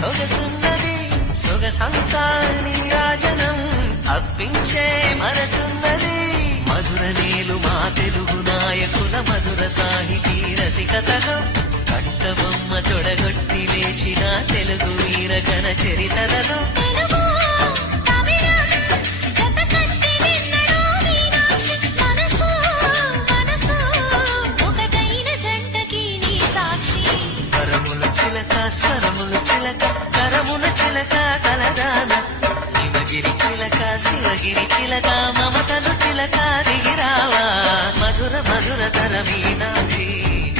సొగసున్నది. సొగసంతా నీరాజనం అర్పించే మనసున్నది. మధుర నీలు మా తెలుగు నాయకుల మధుర సాహితీ రసికతలో కంఠబొమ్మ తొడగొట్టి లేచిన తెలుగు వీరగణ చరితలలో చిలక స్వరములు చిలక కరమున చిలక కలదాన. హిమగిరి చిలక శివగిరి చిలక మమతలు చిలక దిగిరావా మధుర మధుర తర మీనాక్షి.